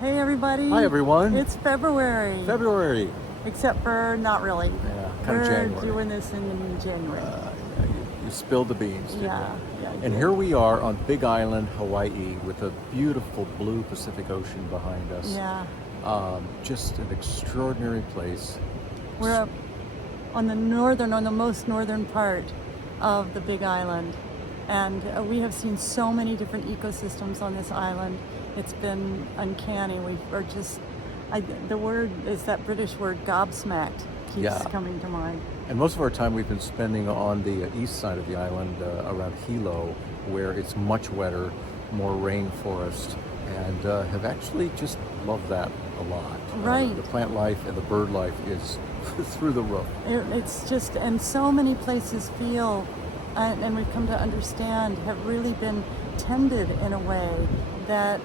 Hey everybody. Hi everyone. It's February. February. Except for not really. Yeah, kind of January. We're doing this in January. Yeah, you spilled the beans, didn't Yeah. you? I And did. here we are on Big Island, Hawaii, with a beautiful blue Pacific Ocean behind us. Yeah. Just an extraordinary place. We're up on the most northern part of the Big Island. And we have seen so many different ecosystems on this island. It's been uncanny. The word is that British word gobsmacked keeps coming to mind. And most of our time we've been spending on the east side of the island, around Hilo, where it's much wetter, more rainforest, and have actually just loved that a lot. Right. The plant life and the bird life is through the roof. It's just, and so many places feel, and we've come to understand, have really been tended in a way that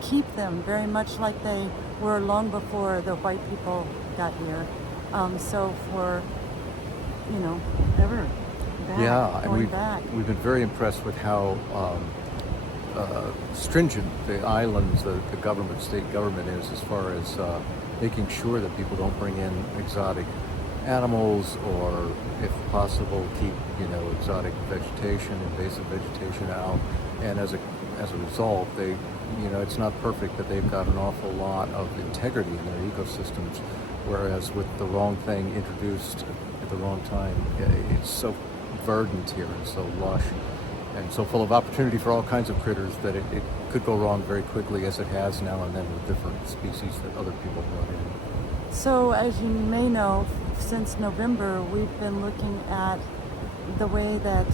keep them very much like they were long before the white people got here. So for, ever back, going back. We've been very impressed with how stringent the islands, the government, state government is as far as making sure that people don't bring in exotic animals, or if possible keep exotic vegetation, invasive vegetation out. And as a result, they it's not perfect, but they've got an awful lot of integrity in their ecosystems, whereas with the wrong thing introduced at the wrong time, it's so verdant here and so lush and so full of opportunity for all kinds of critters that it could go wrong very quickly, as it has now and then with different species that other people brought in. So as you may know, since November, we've been looking at the way that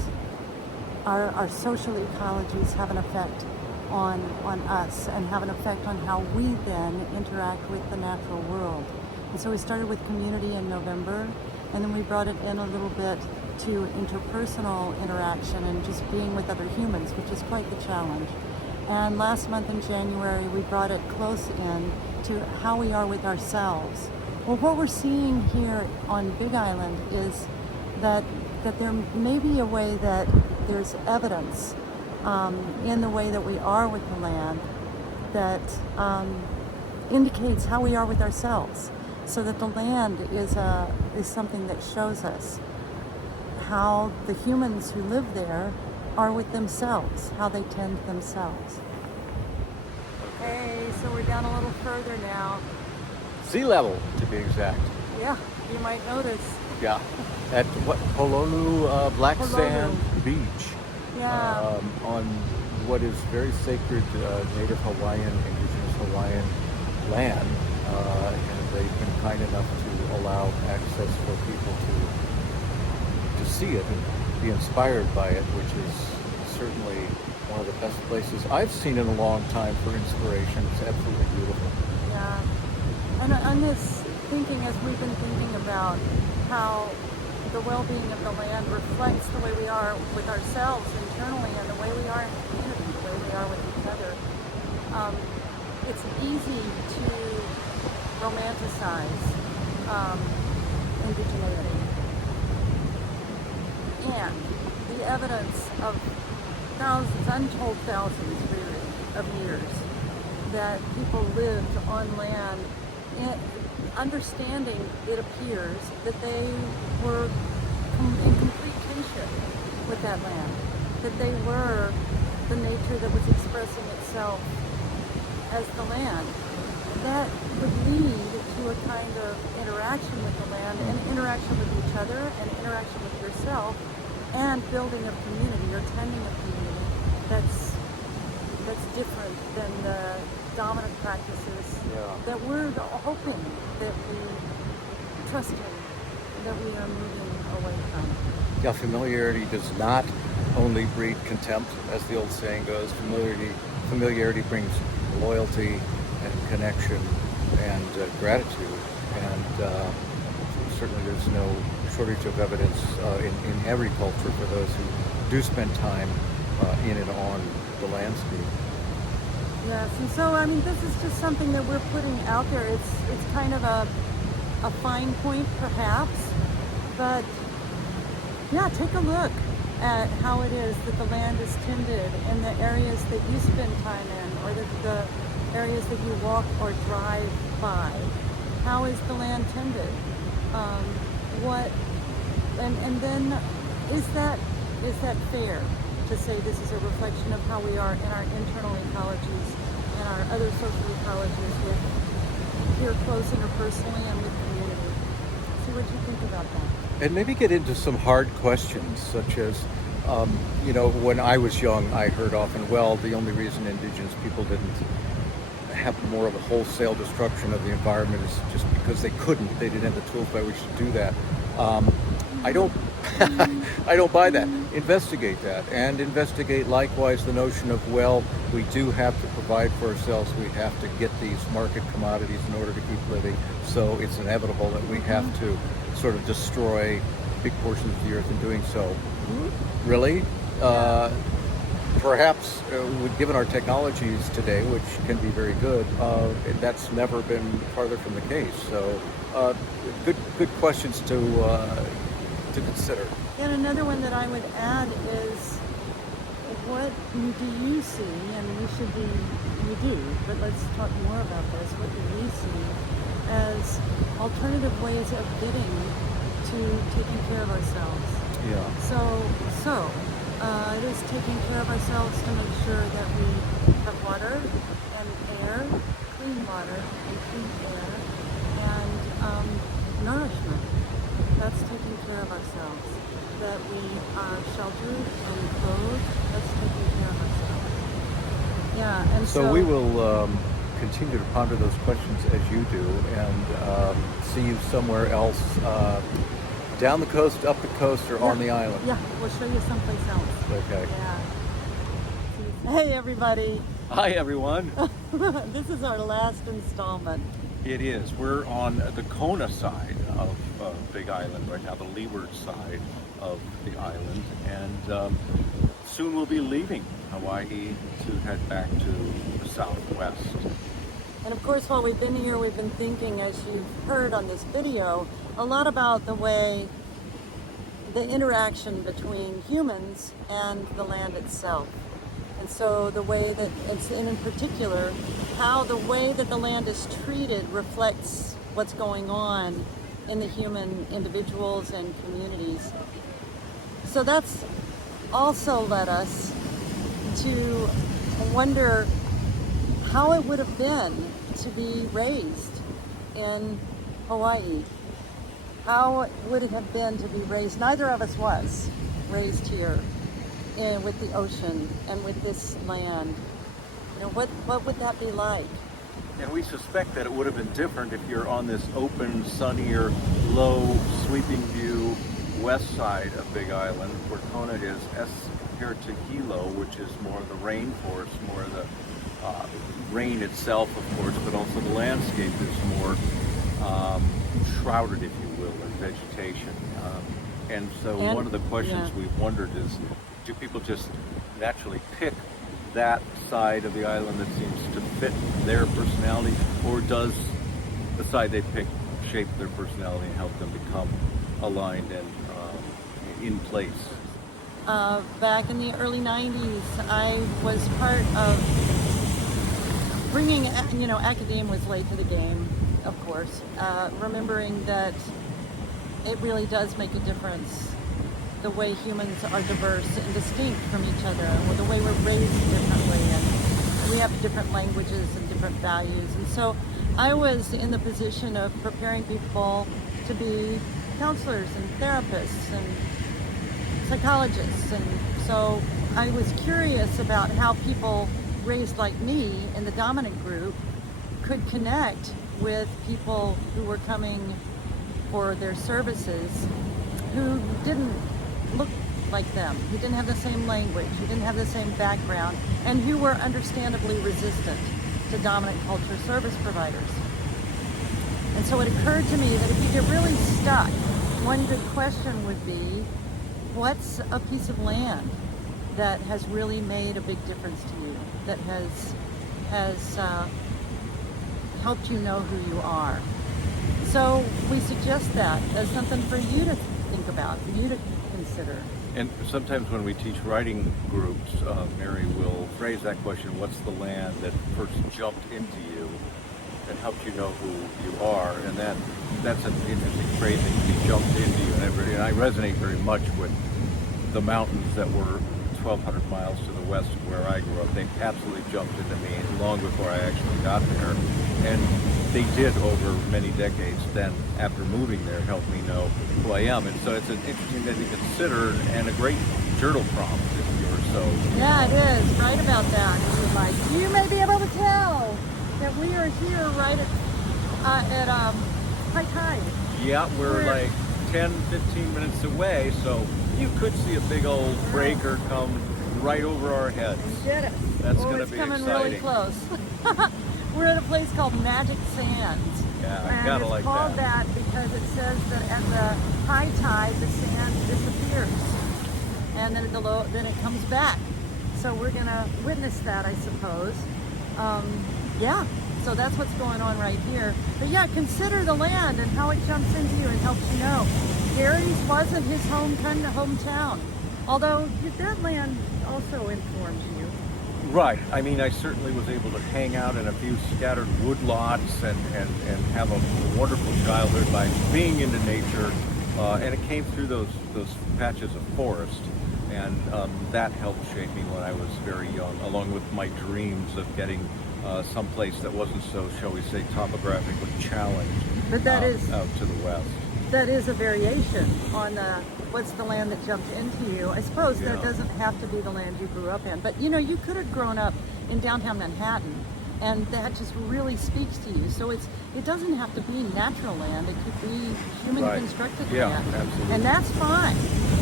our social ecologies have an effect on us, and have an effect on how we then interact with the natural world. And so we started with community in November, and then we brought it in a little bit to interpersonal interaction and just being with other humans, which is quite the challenge. And last month in January, we brought it close in to how we are with ourselves. Well, what we're seeing here on Big Island is that there may be a way that there's evidence in the way that we are with the land that indicates how we are with ourselves, so that the land is something that shows us how the humans who live there are with themselves, how they tend themselves. Okay, so we're down a little further now. Sea level, to be exact. Yeah, you might notice. Yeah, at Honolulu Black Honolulu. Sand Beach. Yeah. On what is very sacred Native Hawaiian, indigenous Hawaiian land, and they've been kind enough to allow access for people to see it and be inspired by it, which is certainly one of the best places I've seen in a long time for inspiration. It's absolutely beautiful. Yeah, and on this thinking, as we've been thinking about how the well-being of the land reflects the way we are with ourselves internally, and the way we are in the community, the way we are with each other. It's easy to romanticize indigeneity. And the evidence of thousands, untold thousands really, of years that people lived on land, understanding, it appears, that they were in complete kinship with that land, that they were the nature that was expressing itself as the land. That would lead to a kind of interaction with the land, and interaction with each other, and interaction with yourself, and building a community, or tending a community that's different than the dominant practices that we're hoping that we trust in, that we are moving away from. Yeah, familiarity does not only breed contempt, as the old saying goes. Familiarity brings loyalty and connection and gratitude. And certainly there's no shortage of evidence in every culture for those who do spend time in and on the landscape. Yes, and so this is just something that we're putting out there. It's kind of a fine point, perhaps, but yeah, take a look at how it is that the land is tended in the areas that you spend time in, or the areas that you walk or drive by? How is the land tended? What and then is that fair to say this is a reflection of how we are in our internal ecologies and our other social ecologies with here close interpersonally and with community? See what you think about that. And maybe get into some hard questions, such as, when I was young, I heard often, well, the only reason indigenous people didn't have more of a wholesale destruction of the environment is just because they couldn't. They didn't have the tools by which to do that. I don't, I don't buy that. Investigate that, and investigate likewise the notion of, well, we do have to provide for ourselves. We have to get these market commodities in order to keep living. So it's inevitable that we have to sort of destroy big portions of the earth in doing so. Really? Perhaps, given our technologies today, which can be very good, that's never been farther from the case. So, good questions to consider. And another one that I would add is, what do you see, and we do, but let's talk more about this, what do we see as alternative ways of getting to taking care of ourselves? Yeah. So it is taking care of ourselves to make sure that we have water and air, clean water and clean air, and nourishment. That's taking care of ourselves. That we are sheltered and clothed. That's taking care of ourselves. Yeah, and So we will continue to ponder those questions as you do, and see you somewhere else, down the coast, up the coast, or on the island. Yeah, we'll show you someplace else. Okay. Yeah. Hey, everybody. Hi, everyone. This is our last installment. It is. We're on the Kona side of Big Island right now, the leeward side of the island, and soon we'll be leaving Hawaii to head back to the southwest. And of course, while we've been here, we've been thinking, as you've heard on this video, a lot about the way the interaction between humans and the land itself. And so the way that, and in particular, how the way that the land is treated reflects what's going on in the human individuals and communities. So that's also led us to wonder how it would have been to be raised in Hawaii. How would it have been to be raised? Neither of us was raised here with the ocean and with this land. What would that be like? And we suspect that it would have been different if you're on this open, sunnier, low, sweeping view west side of Big Island, where Kona is, as compared to Hilo, which is more of the rainforest, more of the rain itself, of course, but also the landscape is more shrouded, if you will, in vegetation. And one of the questions we've wondered is, do people just naturally pick that side of the island that seems to fit their personality, or does the side they pick shape their personality and help them become aligned and in place? Back in the early 90s, I was part of bringing, academia was late to the game, of course, remembering that it really does make a difference the way humans are diverse and distinct from each other, or the way we're raised differently, and we have different languages and different values. And so I was in the position of preparing people to be counselors and therapists and psychologists. And so I was curious about how people raised like me in the dominant group could connect with people who were coming for their services who didn't look like them, who didn't have the same language, who didn't have the same background, and who were understandably resistant to dominant culture service providers. And so it occurred to me that if you get really stuck, one good question would be, what's a piece of land that has really made a big difference to you, that has helped you know who you are? So we suggest that as something for you to think about, you to consider. And sometimes when we teach writing groups, Mary will phrase that question, what's the land that first jumped into you and helped you know who you are? And that's an interesting phrasing, to be jumped into you. And I resonate very much with the mountains that were 1,200 miles to the west of where I grew up. They absolutely jumped into me long before I actually got there. And they did over many decades then, after moving there, help me know who I am. And so it's an interesting thing to consider and a great journal prompt if you're so. Yeah, it is. Write about that if you'd like. You may be able to tell that we are here right at high tide. Yeah, we're like 10, 15 minutes away, so you could see a big old breaker come right over our heads. We did it. That's Oh, going to it's be coming exciting. really close. We're at a place called Magic Sands. Yeah, I and gotta it's like called that. that because it says that at the high tide the sand disappears, and then at the low, then it comes back. So we're gonna witness that, I suppose. Yeah. So that's what's going on right here. But yeah, consider the land and how it jumps into you and helps you know. Gary's wasn't his hometown, although that land also informs you. Right. I mean, I certainly was able to hang out in a few scattered woodlots and have a wonderful childhood by being into nature. And it came through those patches of forest. And that helped shape me when I was very young, along with my dreams of getting someplace that wasn't so, shall we say, topographically challenged. But that is out to the west. That is a variation on what's the land that jumped into you. I suppose Yeah. that doesn't have to be the land you grew up in. But you know, you could have grown up in downtown Manhattan, and that just really speaks to you. So it doesn't have to be natural land. It could be human Right. constructed Yeah, land. absolutely. And that's fine.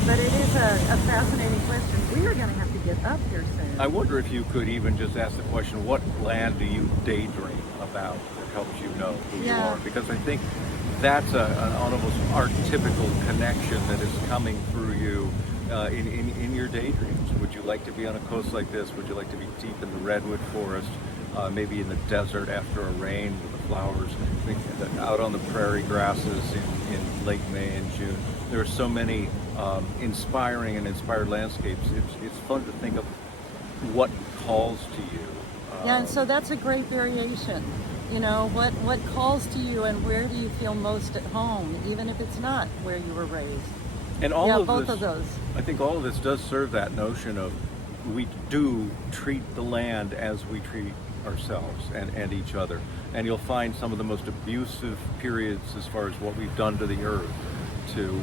But it is a fascinating question. We are going to have to get up here soon. I wonder if you could even just ask the question, what land do you daydream about that helps you know who you Yeah. are? Because I think that's an almost archetypical connection that is coming through you in your daydreams. Would you like to be on a coast like this? Would you like to be deep in the redwood forest? Maybe in the desert after a rain with the flowers, out on the prairie grasses in late May and June. There are so many inspiring and inspired landscapes. It's fun to think of what calls to you. Yeah, and so that's a great variation. You know, what calls to you and where do you feel most at home, even if it's not where you were raised. And all Yeah, of both this, of those. I think all of this does serve that notion of we do treat the land as we treat ourselves and each other. And you'll find some of the most abusive periods as far as what we've done to the earth to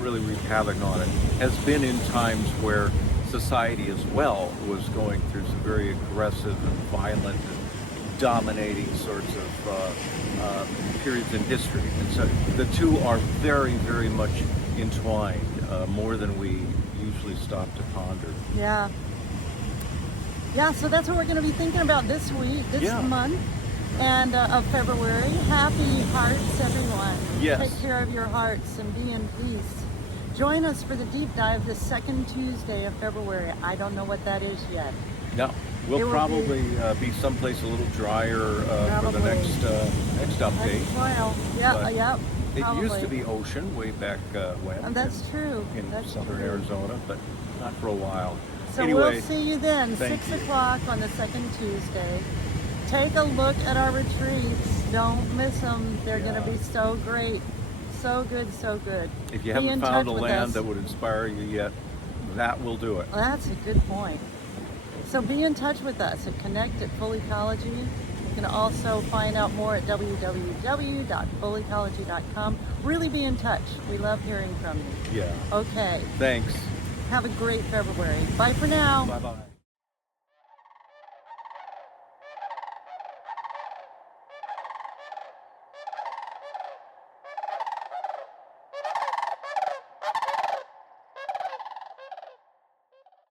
really wreak havoc on it has been in times where society as well was going through some very aggressive and violent and dominating sorts of periods in history. And so the two are very, very much entwined, more than we usually stop to ponder. Yeah. Yeah, so that's what we're going to be thinking about this week, this Yeah. month, and of February. Happy hearts, everyone. Yes. Take care of your hearts and be in peace. Join us for the deep dive this second Tuesday of February. I don't know what that is yet. No, It we'll will probably be someplace a little drier for the Probably. next update. Next while. Yeah, But yep. It probably. used to be ocean way back when. And that's true. In That's southern true. Arizona, but not for a while. So Anyway, we'll see you then, thank 6 you. o'clock on the second Tuesday. Take a look at our retreats. Don't miss them. They're going Yeah. to be so great. So good, so good. if you Be in haven't found a touch with land us. that would inspire you yet, that will do it. Well, that's a good point. So be in touch with us at Connect at Full Ecology. You can also find out more at www.fullecology.com. Really be in touch. We love hearing from you. Yeah. Okay. Thanks. Have a great February. Bye for now. Bye bye.